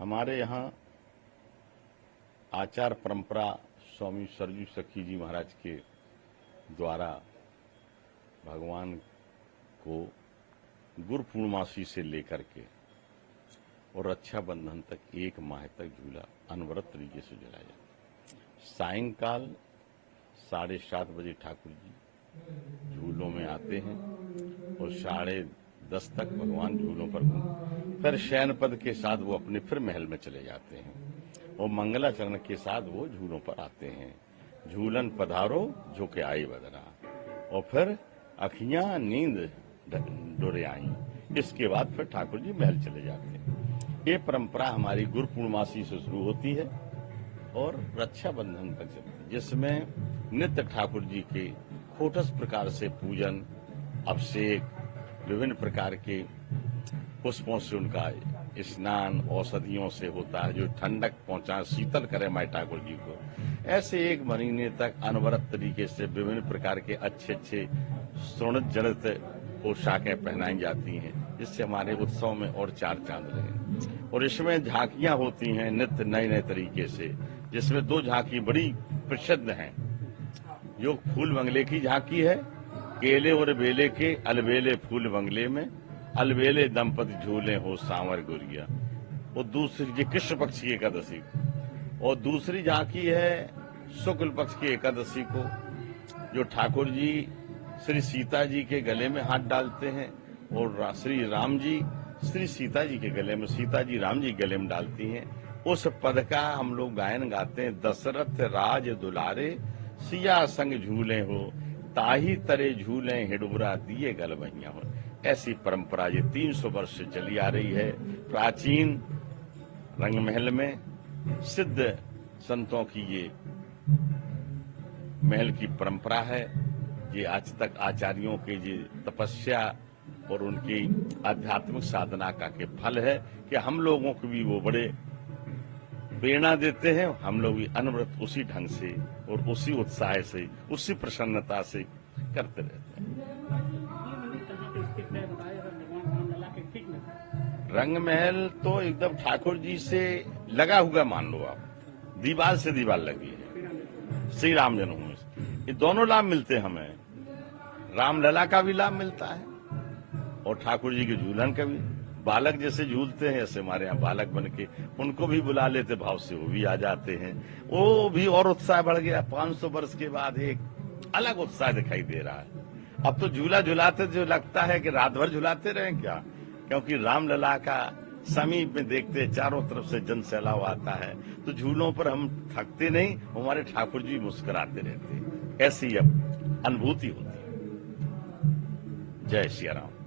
हमारे यहाँ आचार परंपरा स्वामी सरजू सखी जी महाराज के द्वारा भगवान को गुरु पूर्णमासी से लेकर के और रक्षाबंधन तक 1 माह तक झूला अनवरत तरीके से झुलाया जाता है। सायंकाल 7:30 बजे ठाकुर जी झूलों में आते हैं और 10:30 तक भगवान झूलों पर फिर शयन पद के साथ वो अपने फिर महल में चले जाते हैं और मंगलाचरण के साथ वो झूलों पर आते हैं। झूलन पधारो जो के आई बदरा और फिर अखियां नींद डोरे आई। इसके बाद फिर ठाकुर जी महल चले जाते हैं। ये परंपरा हमारी गुरु पूर्णमासी से शुरू होती है और रक्षाबंधन तक चलती है, जिसमें नित्य ठाकुर जी के खोटस प्रकार से पूजन, अभिषेक, विभिन्न प्रकार के पुष्पों से उनका स्नान औषधियों से होता है जो ठंडक पहुंचा, शीतल करे माई ठाकुर जी को। ऐसे 1 महीने तक अनवरत तरीके से विभिन्न प्रकार के अच्छे सुनित जनित पोशाकें पहनाई जाती हैं, जिससे हमारे उत्सव में और 4 चांद लगे। और इसमें झांकियां होती हैं नित्य नए तरीके से, जिसमें 2 झांकी बड़ी प्रसिद्ध हैं। जो फूल बंगले की झांकी है, केले और बेले के अलबेले फूल बंगले में अलबेले दंपति झूले हो सांवर गुरिया। और दूसरी कृष्ण पक्ष की एकादशी और दूसरी झांकी है शुक्ल पक्ष की एकादशी को, जो ठाकुर जी श्री सीता जी के गले में हाथ डालते हैं और श्री राम जी श्री सीता जी के गले में, सीता जी राम जी गले में डालती हैं। उस पद का हम लोग गायन गाते हैं। दशरथ राज दुलारे सिया संग झूले हो, ताही तरे झूले हिडोरा दिए गल बहिया हो। ऐसी परंपरा ये 300 वर्ष से चली आ रही है। प्राचीन रंग महल में सिद्ध संतों की ये महल की परंपरा है। ये आज तक आचार्यों के ये तपस्या और उनकी आध्यात्मिक साधना का के फल है कि हम लोगों को भी वो बड़े प्रेरणा देते हैं। हम लोग भी अनवरत उसी ढंग से और उसी उत्साह से, उसी प्रसन्नता से करते रहते हैं। रंग महल तो एकदम ठाकुर जी से लगा हुआ मान लो आप, दीवार से दीवार लगी है। श्री राम जन्मभूमि से ये दोनों लाभ मिलते हैं हमें। रामलला का भी लाभ मिलता है और ठाकुर जी के झूलन का भी। बालक जैसे झूलते हैं ऐसे हमारे यहाँ बालक बन के उनको भी बुला लेते भाव से, वो भी आ जाते हैं। वो भी और उत्साह बढ़ गया। 500 वर्ष के बाद एक अलग उत्साह दिखाई दे रहा है। अब तो झूला झुलाते जो लगता है कि रात भर झुलाते रहे क्या, क्योंकि रामलला का समीप में देखते चारों तरफ से जन सैलाब आता है, तो झूलों पर हम थकते नहीं, हमारे ठाकुर जी मुस्कुराते रहते। ऐसी अब अनुभूति होती है। जय श्री राम।